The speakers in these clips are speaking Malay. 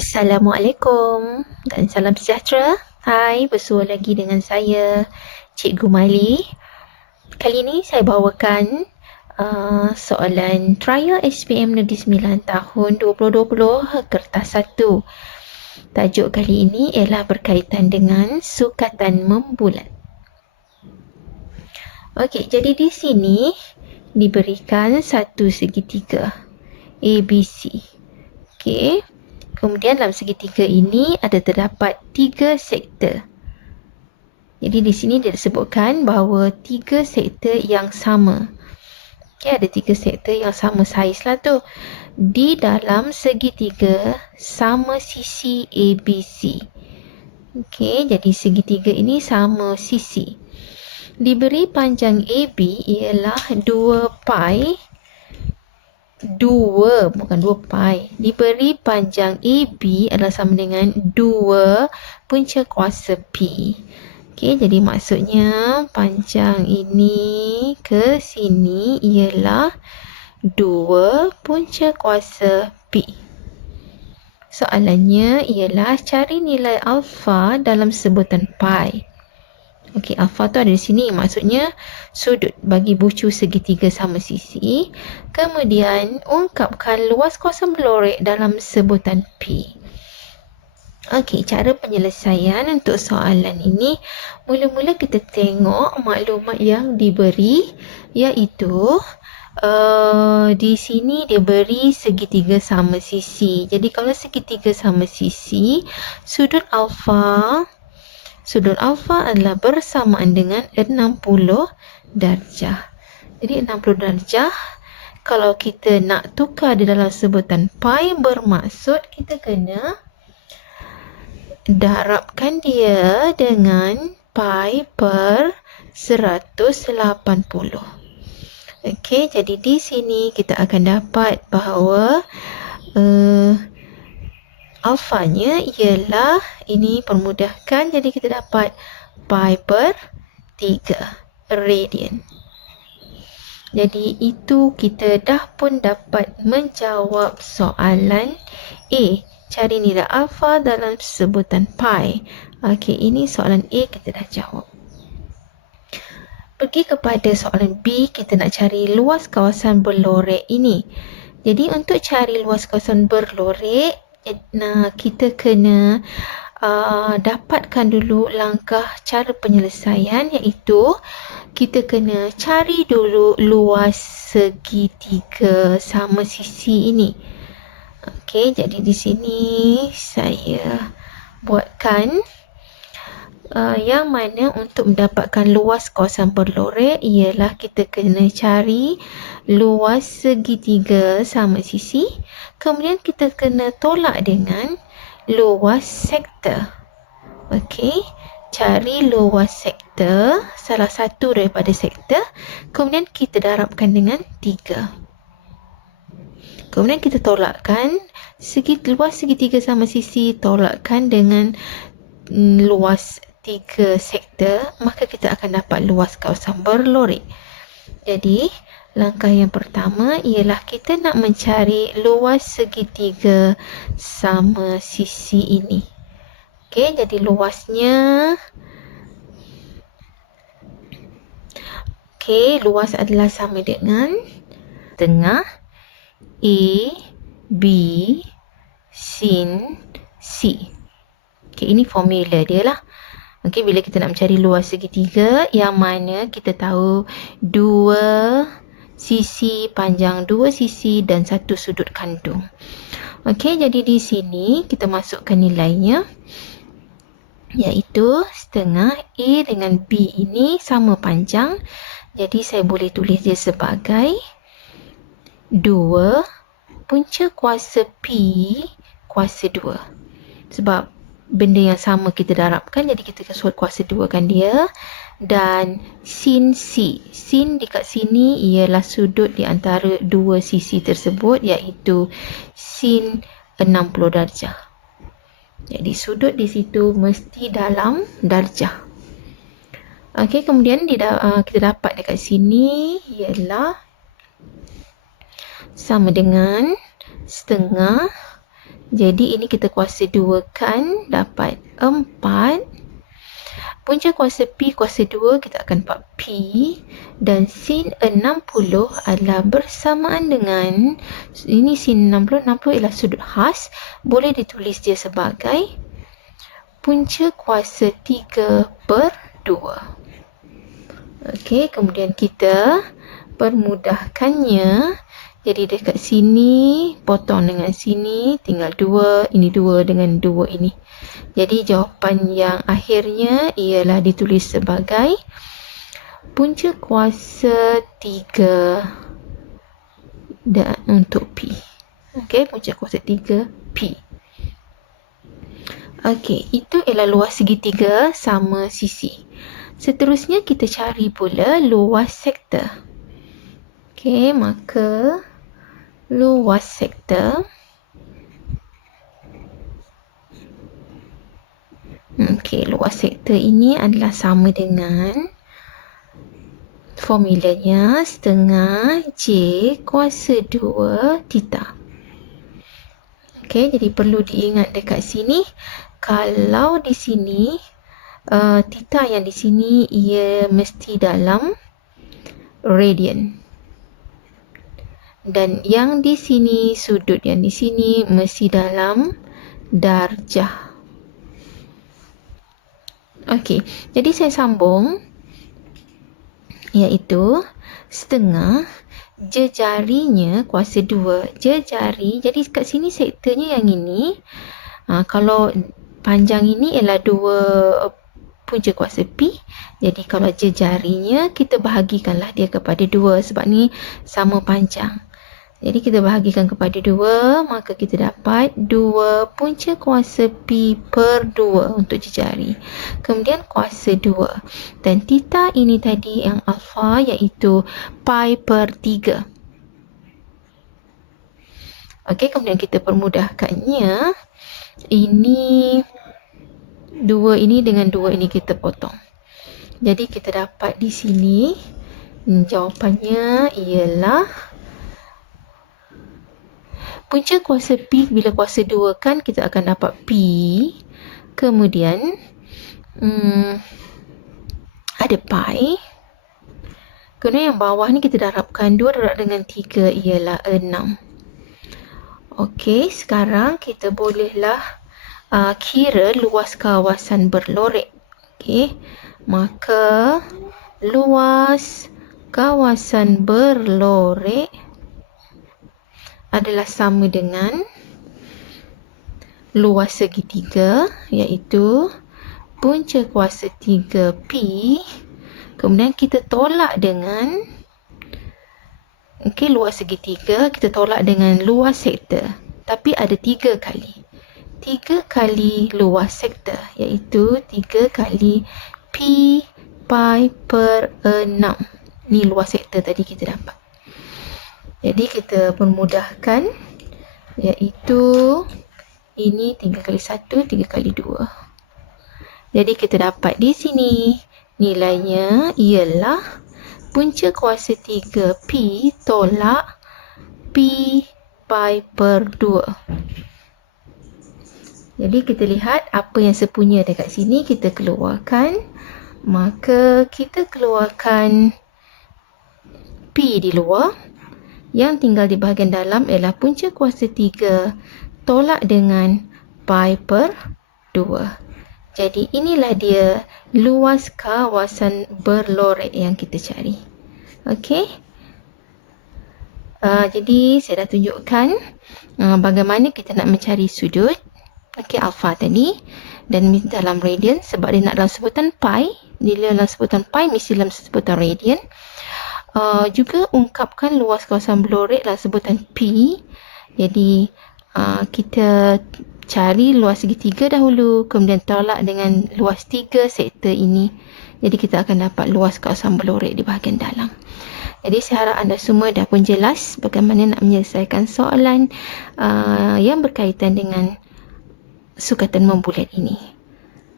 Assalamualaikum dan salam sejahtera. Hai, bersua lagi dengan saya, Cikgu Mali. Kali ini saya bawakan soalan Trial SPM Negeri Sembilan tahun 2020 kertas 1. Tajuk kali ini ialah berkaitan dengan sukatan membulat. Okey, jadi di sini diberikan satu segitiga ABC. Okey. Kemudian dalam segitiga ini ada terdapat 3 sektor. Jadi di sini dia disebutkan bahawa 3 sektor yang sama. Okey, ada 3 sektor yang sama saiz lah tu. Di dalam segitiga sama sisi ABC. Okey, jadi segitiga ini sama sisi. Diberi panjang AB ialah 2 pi. 2 bukan 2 pi. Diberi panjang AB adalah sama dengan 2 punca kuasa P. Okey, jadi maksudnya panjang ini ke sini ialah 2 punca kuasa P. Soalannya ialah cari nilai alfa dalam sebutan pi. Okey, alfa tu ada di sini. Maksudnya sudut bagi bucu segitiga sama sisi. Kemudian ungkapkan luas kawasan berlorek dalam sebutan P. Okey, cara penyelesaian untuk soalan ini, mula-mula kita tengok maklumat yang diberi, iaitu di sini dia beri segitiga sama sisi. Jadi kalau segitiga sama sisi, sudut alfa adalah bersamaan dengan 60 darjah. Jadi 60 darjah, kalau kita nak tukar di dalam sebutan pi, bermaksud kita kena darabkan dia dengan pi per 180. Okey, jadi di sini kita akan dapat bahawa alfanya ialah, ini permudahkan, jadi kita dapat pi per 3 radian. Jadi itu kita dah pun dapat menjawab soalan A. Cari nilai alfa dalam sebutan pi. Okey, ini soalan A kita dah jawab. Pergi kepada soalan B, kita nak cari luas kawasan berlorek ini. Jadi untuk cari luas kawasan berlorek, kita kena dapatkan dulu langkah cara penyelesaian, iaitu kita kena cari dulu luas segitiga sama sisi ini. Okey, jadi di sini saya buatkan yang mana untuk mendapatkan luas kawasan berlorek ialah kita kena cari luas segitiga sama sisi, kemudian kita kena tolak dengan luas sektor. Okey, cari luas sektor, salah satu daripada sektor, kemudian kita darabkan dengan 3. Kemudian kita tolakkan luas segitiga sama sisi, tolakkan dengan luas 3 sektor, maka kita akan dapat luas kawasan berlorek. Jadi langkah yang pertama ialah kita nak mencari luas segitiga sama sisi ini. Okey, jadi luasnya, luas adalah sama dengan tengah A, B, sin C. Okey, ini formula dia lah. Okey, bila kita nak mencari luas segitiga, yang mana kita tahu 2 sisi, panjang 2 sisi dan 1 sudut kandung. Okey, jadi di sini kita masukkan nilainya, iaitu setengah A dengan B ini sama panjang. Jadi saya boleh tulis dia sebagai 2 punca kuasa P kuasa 2. Sebab benda yang sama kita darabkan, jadi kita akan kuasa 2 kan dia. Dan sin C, sin dekat sini ialah sudut di antara 2 sisi tersebut, iaitu sin 60 darjah. Jadi sudut di situ mesti dalam darjah. Okey, kemudian kita dapat dekat sini ialah sama dengan setengah Jadi ini kita kuasa 2 kan, dapat 4. Punca kuasa P kuasa 2 kita akan dapat P, dan sin 60 adalah bersamaan dengan, ini sin 60 ialah sudut khas, boleh ditulis dia sebagai punca kuasa 3/2. Okey, kemudian kita permudahkannya. Jadi dekat sini potong dengan sini, tinggal 2, ini 2 dengan 2 ini. Jadi jawapan yang akhirnya ialah ditulis sebagai punca kuasa 3 dan untuk P. Okey, punca kuasa 3 P. Okey, itu ialah luas segitiga sama sisi. Seterusnya kita cari pula luas sektor. Okey, maka luas sektor. Okey, luas sektor ini adalah sama dengan formulanya setengah J kuasa 2 theta. Okey, jadi perlu diingat dekat sini, kalau di sini theta yang di sini ia mesti dalam radian. Dan yang di sini, sudut yang di sini mesti dalam darjah. Okey, jadi saya sambung, iaitu setengah jejarinya kuasa 2. Jejari, jadi kat sini sektornya yang ini. Kalau panjang ini ialah 2 punca kuasa P. Jadi kalau jejarinya kita bahagikanlah dia kepada 2 sebab ni sama panjang. Jadi kita bahagikan kepada 2, maka kita dapat 2 punca kuasa P/2 untuk jejari. Kemudian kuasa 2. Dan theta ini tadi yang alfa iaitu pi/3. Okey, kemudian kita permudahkannya. Ini 2 ini dengan 2 ini kita potong. Jadi kita dapat di sini jawapannya ialah punca kuasa P bila kuasa 2 kan kita akan dapat P. Kemudian ada pi. Kemudian yang bawah ni kita darabkan 2 darab dengan 3 ialah 6. Okey, sekarang kita bolehlah kira luas kawasan berlorek. Okey, maka luas kawasan berlorek adalah sama dengan luas segitiga, iaitu punca kuasa 3P. Kemudian kita tolak dengan luas segitiga, kita tolak dengan luas sektor. Tapi ada 3 kali. 3 kali luas sektor, iaitu 3 kali P pi/6. Ni luas sektor tadi kita dapat. Jadi kita permudahkan, iaitu ini 3 kali 1, 3 kali 2. Jadi kita dapat di sini nilainya ialah punca kuasa 3P tolak P pi/2. Jadi kita lihat apa yang sepunya dekat sini kita keluarkan. Maka kita keluarkan P di luar. Yang tinggal di bahagian dalam ialah punca kuasa 3 tolak dengan pi/2. Jadi inilah dia luas kawasan berlorek yang kita cari. Okey. Jadi saya dah tunjukkan bagaimana kita nak mencari sudut. Okey, alfa tadi. Dan dalam radian sebab dia nak dalam sebutan pi. Dia dalam sebutan pi mesti dalam sebutan radian. Juga ungkapkan luas kawasan berlorek dalam sebutan P. Jadi kita cari luas segitiga dahulu, kemudian tolak dengan luas 3 sektor ini. Jadi kita akan dapat luas kawasan berlorek di bahagian dalam. Jadi saya harap anda semua dah pun jelas bagaimana nak menyelesaikan soalan yang berkaitan dengan sukatan membulat ini.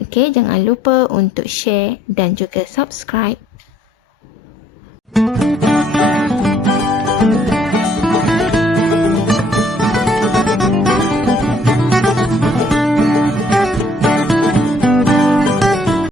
Okey, jangan lupa untuk share dan juga subscribe.